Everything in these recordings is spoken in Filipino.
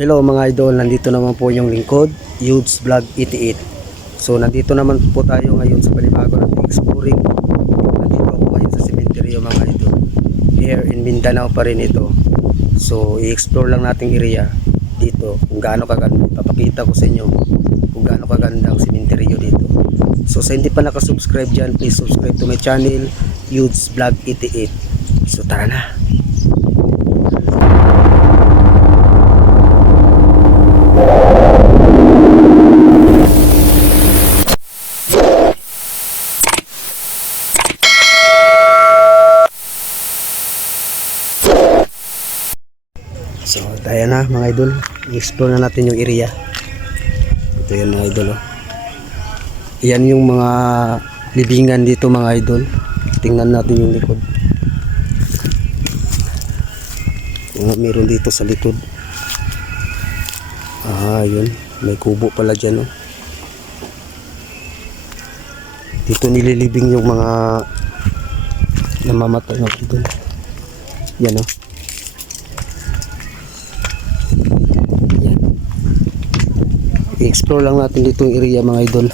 Hello mga idol, nandito naman po yung lingkod, Yudes Vlog 88. So nandito naman po tayo ngayon sa panibago ng exploring. Nandito ako ngayon sa cemetery mga idol. Here in Mindanao pa rin ito. So i-explore lang nating area dito kung gaano kaganda. Papakita ko sa inyo kung gaano kaganda ang cemetery dito. So sa hindi pa nakasubscribe dyan, please subscribe to my channel, Yudes Vlog 88. So tara na. So, tayo na mga idol. I-explore na natin yung area. Ito yun mga idol. Oh. Yan yung mga libingan dito mga idol. Tingnan natin yung likod. Meron dito sa likod. Yun. May kubo pala dyan. Oh. Dito nililibing yung mga namamatay mga idol. Yan o. Oh. I-explore lang natin dito yung area mga idol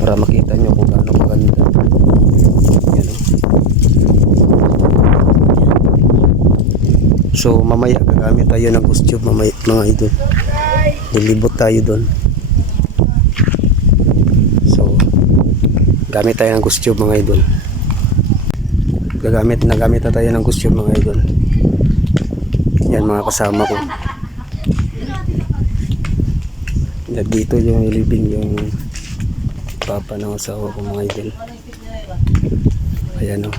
para makita nyo kung gaano maganda. Yan, oh. So mamaya gagamit tayo ng ghost tube mamaya, mga idol. Lilibot tayo doon. So gamit tayo ng ghost tube mga idol. Nagamit na tayo ng ghost tube mga idol. Yan mga kasama ko. Dito yung ilibing yung papa ng asawa ko mga idol. Ayan o.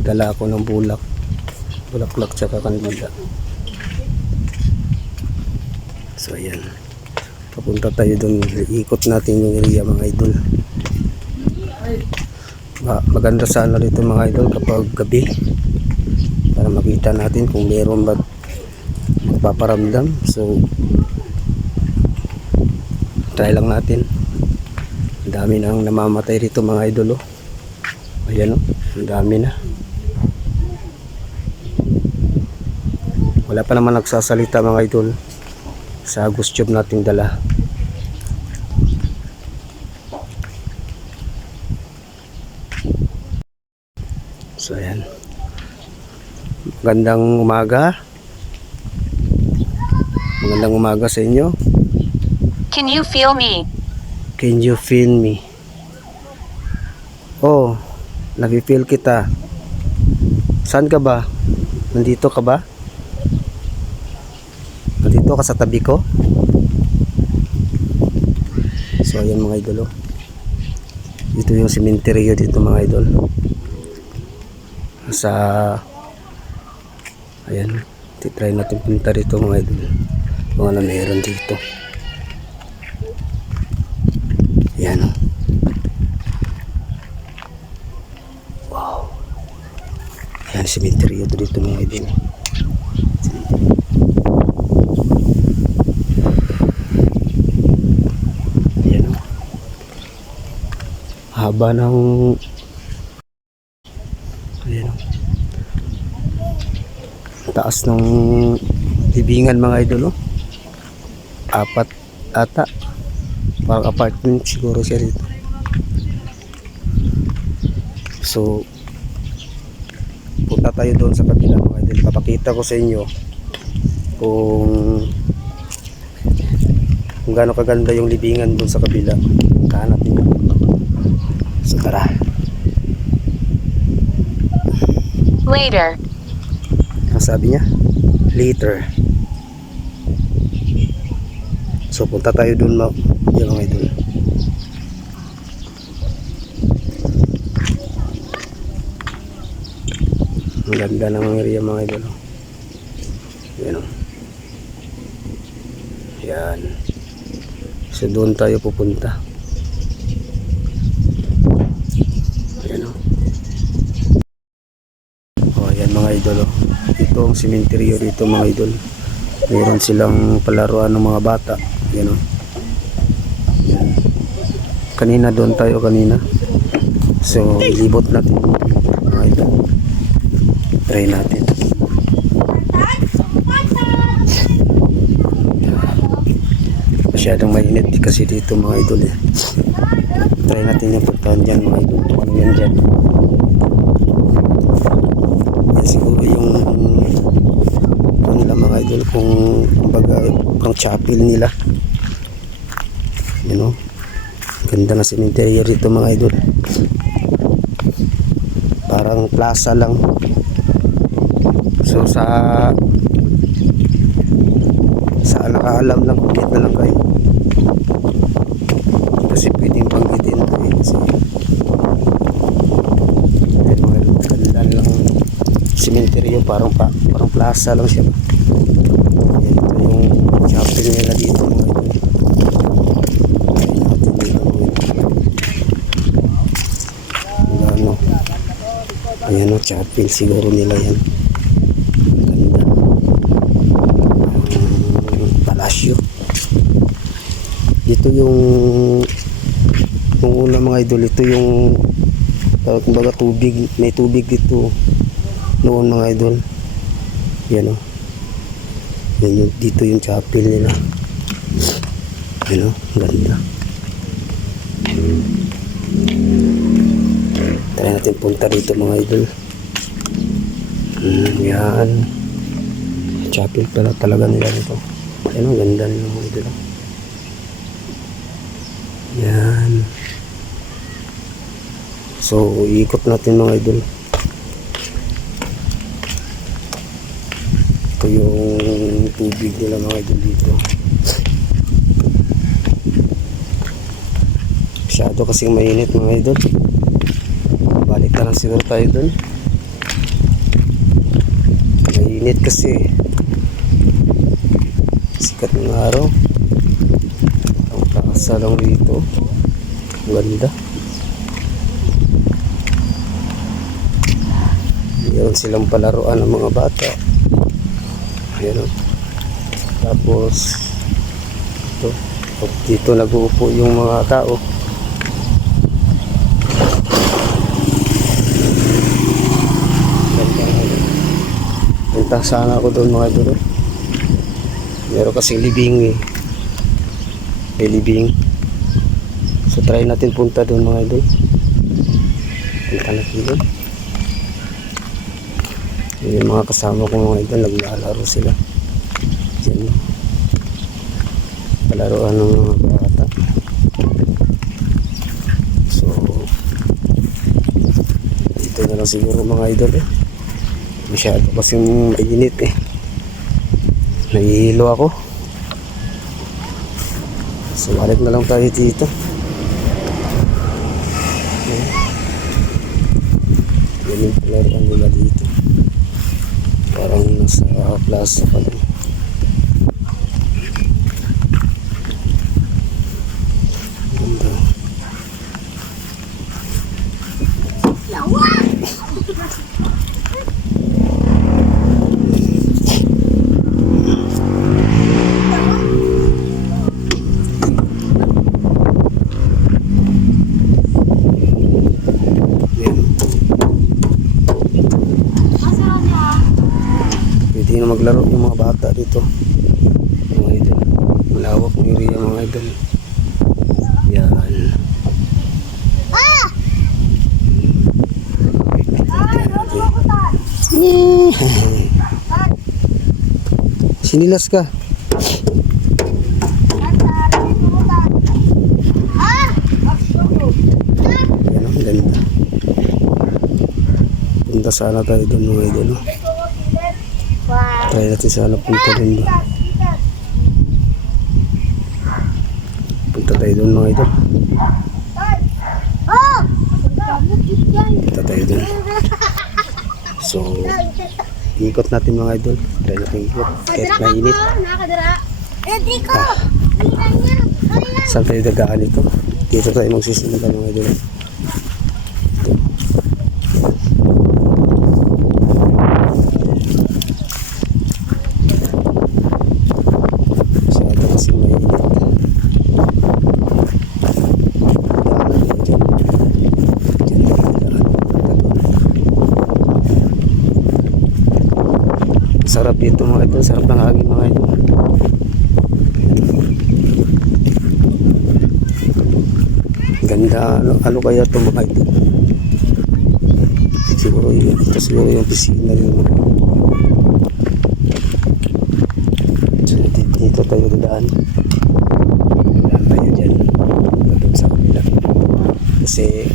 Dala ako ng bulaklak tsaka kandila. So ayan, papunta tayo dun. Ikot natin yung area mga idol. Maganda sana rito mga idol kapag gabi para makita natin kung meron ba magpaparamdam. So try lang natin. Ang dami nang namamatay rito mga idol. Ayan o, ang dami na. Wala pa naman nagsasalita mga idol sa ghost tube nating dala. So ayan, magandang umaga sa inyo. Can you feel me? Can you feel me? Oh, nafe-feel kita. Saan ka ba? Nandito ka ba? Nandito ka sa tabi ko? So ayan mga idol. Dito yung cemetery dito mga idol. Ayan, titry natin punta rito mga idol. Kung ano meron dito. Yan o. Wow. Yan cemetery dito mga idol. Yan o. Haba ng ayan o. Taas ng libingan mga idol o. 4 ata. Parang apartment siguro siya dito. So punta tayo doon sa kabila mga idol. Papakita ko sa inyo kung gaano kaganda yung libingan doon sa kabila. Kahanap niyo. So tara. Later. Ang sabi niya? Later. So punta tayo doon yan mga idol. Ang ganda ng area mga idol. Yan o. Yan. So doon tayo pupunta. Yan o. Yan mga idol o. Ito ang cemetery dito mga idol. Meron silang palaruan ng mga bata. Yan o. Yan. Kanina doon tayo kanina. So libot natin mga idol. Try natin. masyadong mainit kasi dito mga idol eh. Try natin yung puntahan dyan mga idol. Kung ano yan dyan. Yan siguro yung ano nila mga idol, kung kumbaga pang chapel nila. You know, ganda na cemetery rito mga idol. Parang plaza lang. So sa nakaalam lang, comment na lang kayo. Kasi pwedeng panggitin to eh. Kasi ganda lang cemetery, parang plaza lang siya. Yan, ito yung chapel nila dito mga idol. Ano, ayan o, chapel siguro nila yan. Ganda. Palasyo. Dito yung una mga idol, ito yung kumbaga tubig, may tubig dito noon mga idol. Yan o. Yan yung, dito yung chapel nila. Yan o, ganda. Try natin punta dito mga idol. Yan. Chapel pala talaga nila dito. Yan o, ganda nila mga idol. Yan. So, iikot natin mga idol. Ito yung tubig nila mga idol dito. Masyado kasing mainit mga idol. Balik na lang siguro tayo dun. Mainit kasi. Sikat ng araw. Ang plaza lang dito. Ganda. Meron silang palaruan ng mga bata. Ayan o. Tapos dito nag-uupo yung mga tao. Punta sana ako doon mga idol. Meron kasing libing eh. May libing. So try natin punta doon mga idol. Punta natin doon. Yung mga kasama ko mga idol, naglalaro sila. Diyan. Palaruan ng mga bata. So dito na lang siguro mga idol eh. Masyado kasing mainit eh. Nahihilo ako. So balik na lang tayo dito. Yan yung palaruan nila dito. Parang nasa plaza pa lang. Ganda. Pwede na maglaro yung mga bata dito mga idol. Malawak ng area mga idol. Yan. Sinilas ka. Yan ang ganda. Punta sana tayo doon mga idol. Try natin sana punta doon. Punta tayo doon mga idol. Punta tayo doon. So ikot natin mga idol. Try natin ikot kahit mainit. Saan tayo dagaan ito? Dito tayo magsisimula mga idol. Ito. Masyado kasing mainit. Sarap dito mga idol, sarap ng hangin mga idol. Ganda, ano kaya ito mga idol? Siguro yun, ito siguro yung piscina rin. So, dito tayo dadaan. Dadaan tayo dyan. Doon sa kabila. Kasi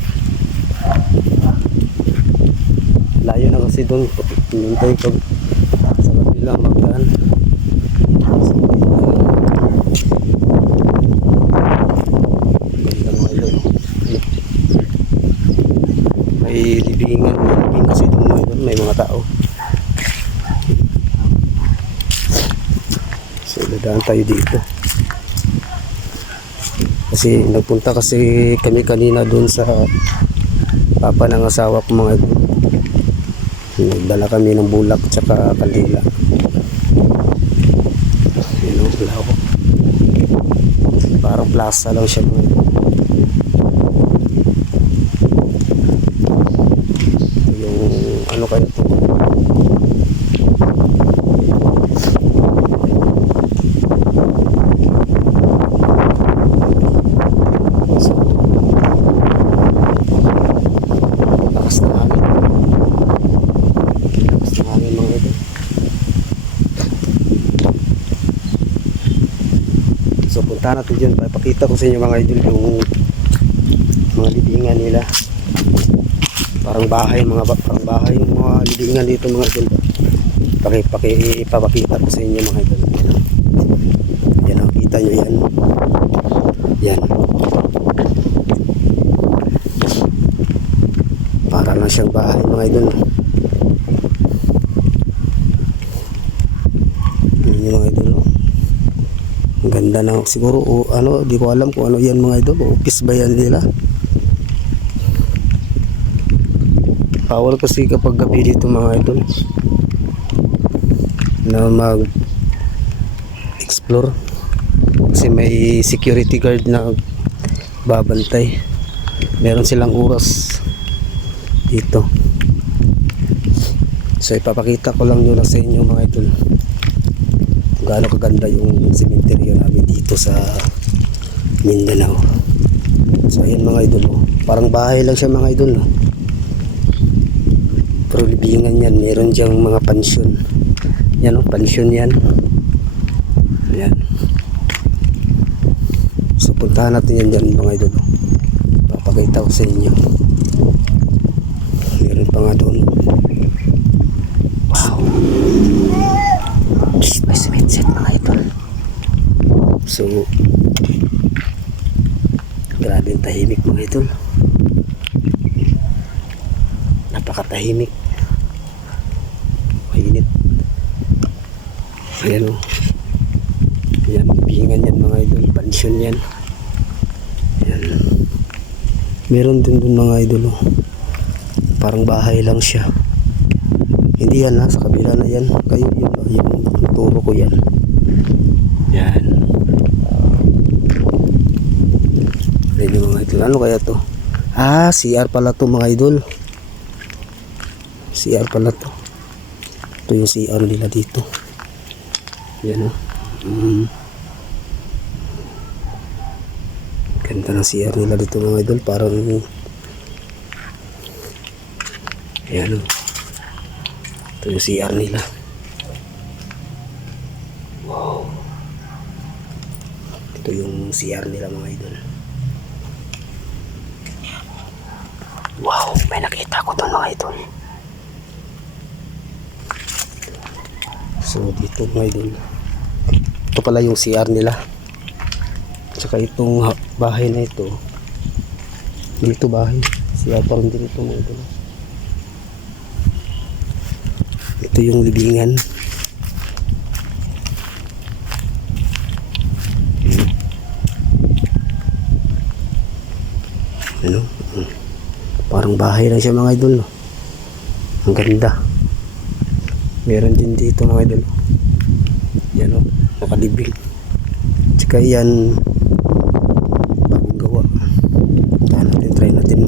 layo na kasi doon. Pinintay ko sa kabila magdaan. So, ganda mga idol. May libingan kasi doon mga idol. May mga tao. So dadaan tayo dito. Kasi nagpunta kasi kami kanina doon sa papa ng asawa ko mga idol. Nagdala kami ng bulak tsaka kandila. Yun o, wala ako. Parang plaza lang siya mga idol. Yung ano kaya ito? So, lakas na hangin. Lakas na hangin mga idol. So punta natin dyan. Papakita ko sa inyo mga idol yung mga libingan nila. Parang bahay yung mga libingan dito mga idol. Ipapakita ko sa inyo mga idol. Yan ang kita nyo yan. Yan. Para lang siyang bahay mga idol. Yan yung mga idol. Ang ganda na siguro ano, di ko alam kung ano yan mga idol. Office ba yan nila? Bawal kasi kapag gabi dito mga idol na mag explore kasi may security guard na babantay. Meron silang oras dito. So ipapakita ko lang yun sa inyo mga idol kung gaano kaganda yung cemetery namin dito sa Mindanao. So ayan mga idol, parang bahay lang siya mga idol. Pero libingan yan, meron diyang mga pansyon. Yan o, pansyon yan. Ayan. So puntahan natin yan dyan mga idol. Papakita ko sa inyo. Meron pa nga doon. Wow. May cement set mga idol. So grabe yung tahimik mga idol. Napakatahimik. Mainit. Ayan o. Ayan, bingan yan mga idol. Pansyon yan. Ayan. Meron din dun mga idol o. Parang bahay lang siya. Hindi yan ha. Sa kabila na yan. Kayo yun. Yung turo ko yan. Ayan. Ayan yung mga idol. Ano kaya to? Ah, CR pala to mga idol. CR pala to. Ito yung CR nila dito. Yan o. Ganda ng CR nila dito mga idol. Parang yan o. Ito yung CR nila. Wow. Ito yung CR nila mga idol. Wow, may nakita ko doon mga idol. So dito mga idol, ito pala yung CR nila. Tsaka itong bahay na ito, dito bahay, CR pa rin din ito mga idol. Ito yung libingan. Ano? Parang bahay lang siya mga idol. Ang ganda. Meron din dito mga idol. Yan o, nakadibig. Tsaka yan, bagong gawa. Try natin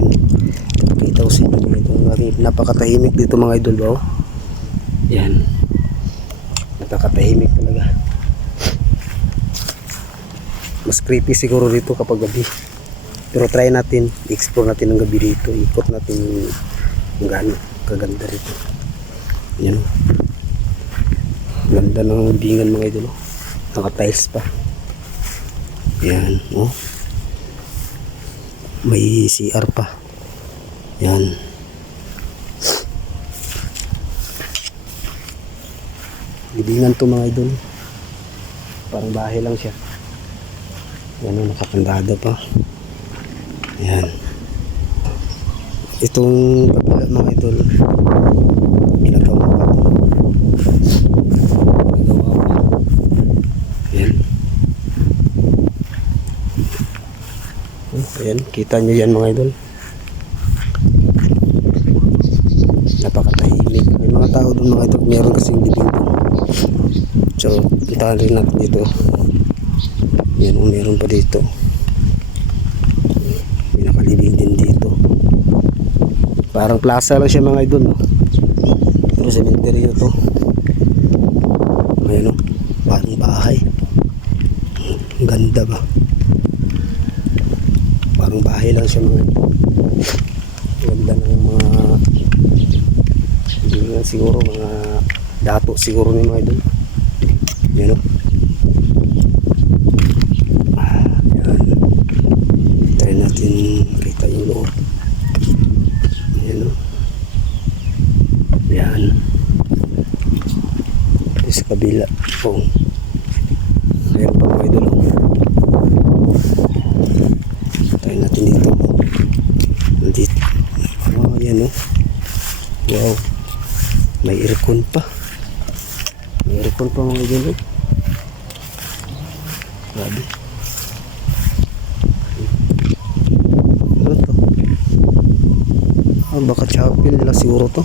pakita ko sa inyo mga idol. Napakatahimik dito mga idol. Wow. Yan. Napakatahimik talaga. Mas creepy siguro dito kapag gabi. Pero try natin, explore natin ng gabi dito. Ikot natin yung gaano kaganda rito. Yan. Ganda ng libingan mga idol. Naka-tiles pa. Yan. Oh. May CR pa. Yan. Libingan to mga idol. Parang bahay lang siya. Yan, nakapandado pa. Yan. Itong kabila mga idol, ginagawa pa. Ginagawa pa. Yan. Ayan, kita nyo yan mga idol. Napakatahimik. May mga tao doon mga idol. Meron kasing libing doon. So, puntahan rin natin dito. Yan, meron pa dito. May nakalibing din dito. Parang plaza lang siya mga idol. Pero cementerio to. Ayan o. Parang bahay. Ang ganda ba? Parang bahay lang siya mga idol. Ganda ng mga hindi nga siguro mga dato siguro ni mga idol. Yan o. Yan. Try natin kita yung loob. Yan o. Yan. Ito sa kabila. O. Ayan pa mga idol. Try natin dito. Nandito. Oh, yan o. Wow. May aircon pa. May aircon pa mga idol. Grabe. Ano to? Ah, baka chapel nila siguro to.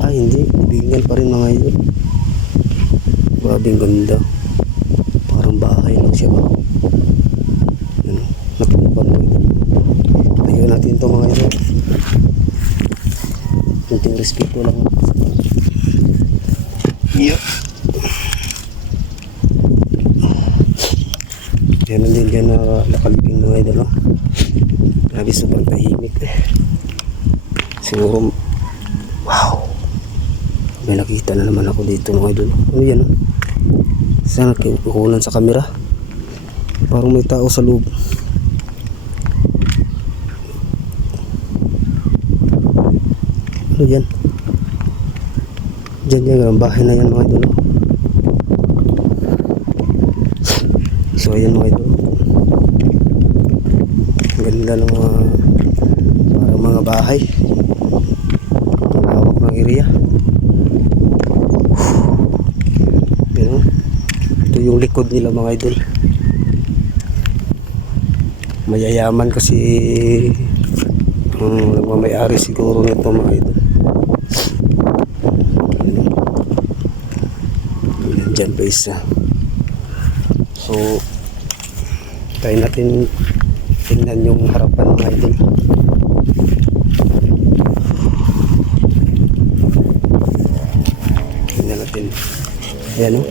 Ah, hindi. Ibingan pa rin mga idol. Grabe ang ganda. Parang bahay lang siya ba? Ano? Nakinuban mga idol. Tayo natin to mga idol. Kunting respeto lang. Yup. Yan din dyan na nakalibing mga idol. No? Grabe sobrang tahimik eh. Siguro, wow. May nakita na naman ako dito mga idol. Ano yan? No? Sana kukunan sa camera. Parang may tao sa loob. Ano yan? Diyan ang bahay na yan mga idol. So ayan mga idol. Ganda ng mga parang mga bahay. Ang lawak ng area. Pero ito yung likod nila mga idol. Mayayaman kasi nagmamayari siguro nito mga idol. Diyan pa isa. So try natin tingnan yung harapan mga idol. Tingnan natin. Ayan o.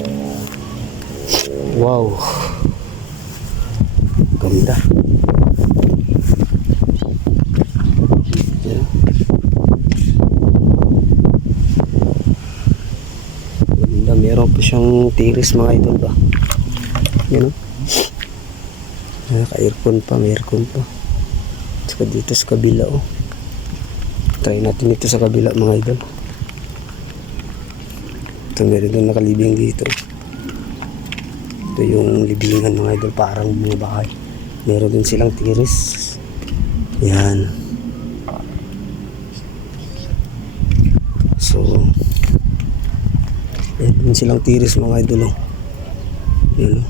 Wow. Ganda. Ayan. Ganda. Meron pa siyang tiris mga idol ba. Ayan o. Naka-aircon pa, may aircon pa. Saka dito sa kabila oh. Try natin ito sa kabila mga idol. Ito meron din nakalibing dito. Ito yung libingan mga idol, parang mga bahay. Meron din silang tiris. Yan. So meron din silang tiris mga idol oh. Yan oh.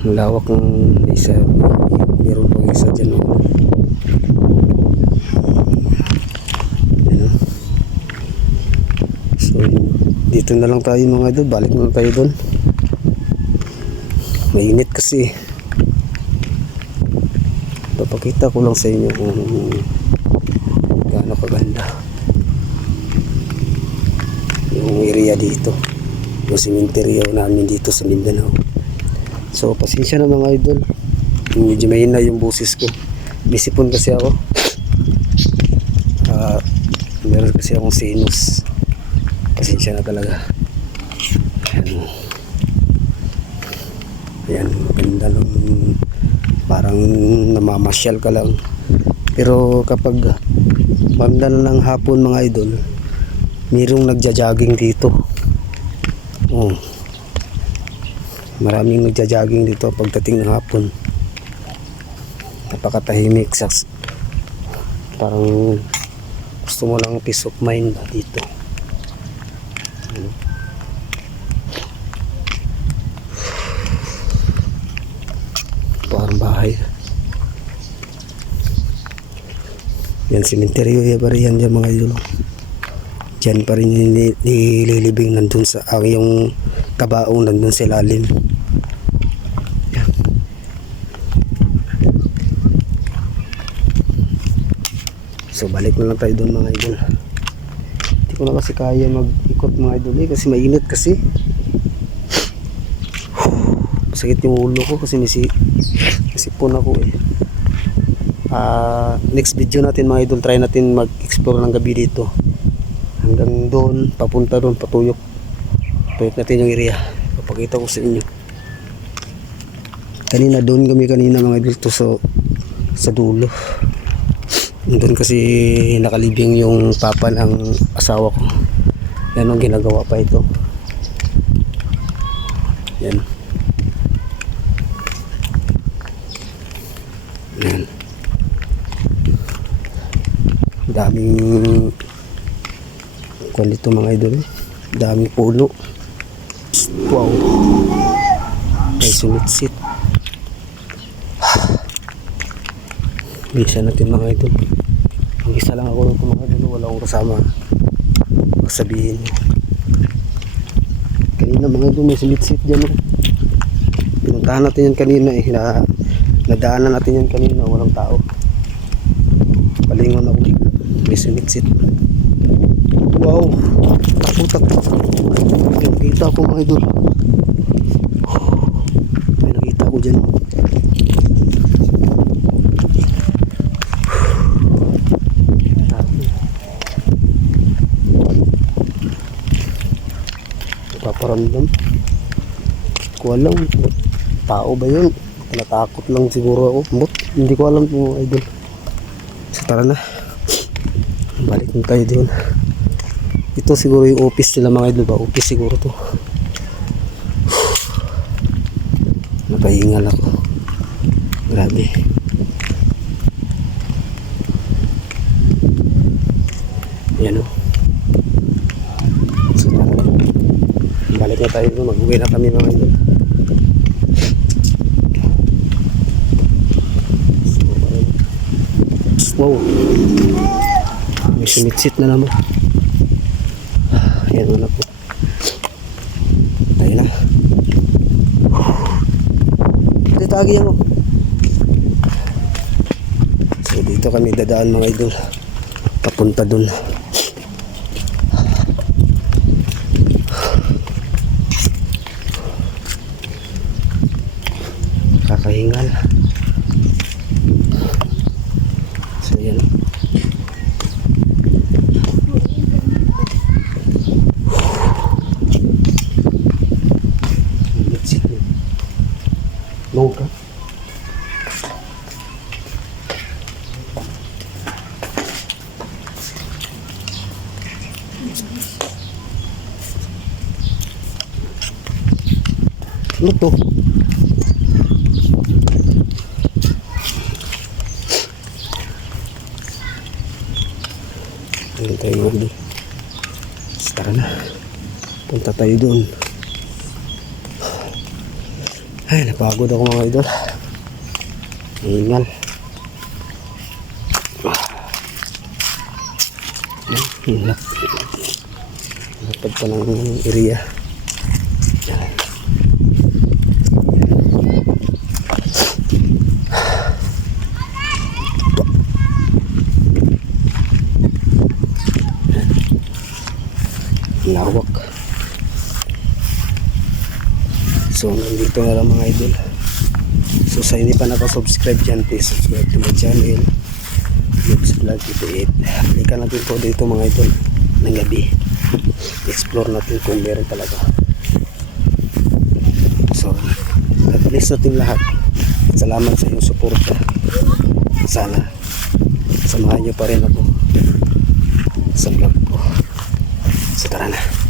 Ang lawak ng isa. Meron pang isa dyan oh. Yan oh. So dito na lang tayo mga idol. Balik na lang tayo doon. Mainit kasi. Papakita ko lang sa inyo kung gaano kaganda yung area dito, yung cementerio namin dito sa Mindanao. So pasensya na mga idol, medyo mahina yung boses ko. May sipon kasi ako. Meron kasi akong sinus. Pasensya na talaga. Ayan, ganda ng parang namamasyal ka lang. Pero kapag maganda na ng hapon mga idol, mayroong nagja-jogging dito. Oh. Maraming nagja-jogging dito pagdating ng hapon. Napakatahimik, parang gusto mo lang peace of mind dito. Parang bahay. Yan, simenteryo yan pa rin yan mga idol. Diyan pa rin nililibing nandun sa yung kabaong nandun sa ilalim. Yan. So balik na lang tayo doon mga idol. Hindi ko na kasi kaya mag-ikot mga idol kasi mainit kasi. Masakit yung ulo ko kasi nasipon ako eh. Next video natin mga idol, try natin mag-explore ng gabi dito. Hanggang doon, papunta doon, patuyok natin yung area. Papakita ko sa inyo. Doon kami kanina mga idol to sa dulo. Doon kasi nakalibing yung papa ng asawa ko. Yan ang ginagawa pa ito. Yan. Yan. Daming kung dito mga idol, daming puno. Wow, may sumitsit. Bisa natin mga idol. Ang isa lang ako nito mga idol, wala akong kasama. Sabihin kanina mga idol, may sumitsit dyan. Pinuntahan natin yan kanina eh. Nadaanan natin yan kanina, walang tao. Palingon ako bigla, may sumitsit. Wow, takot. Nakita ko mga idol. May nakita ko dyan. Paparamdam. Ko alam, tao ba yun? Natakot lang siguro ako. Hindi ko alam kung idol. So tara na. Balik na tayo doon. Ito siguro yung office nila mga idol ba? Office siguro to. Napahingal ako. Grabe. Yan o. So, balik na tayo doon. Mag-uwi na kami mga idol. Wow. May sumitsit na naman. Ayan na po. Tayo na. Dito agi yan o. So dito kami dadaan mga idol. Papunta dun. Kakahingal. So yan. Nungka. Ano to? Ayun tayo mga idol. Tara na. Punta tayo doon. Ay, napagod ako mga idol. Hingal. Lapad pa ng area. Lawak. So nandito na lang mga idol. So sa hindi pa nakasubscribe dyan, please subscribe to my channel, Youths Vlog 88. Balikan natin po dito mga idol ng gabi. Explore natin kung meron talaga. So God bless natin lahat. Salamat sa iyong suporta. Sana samahan nyo pa rin ako sa vlog ko. So tara na.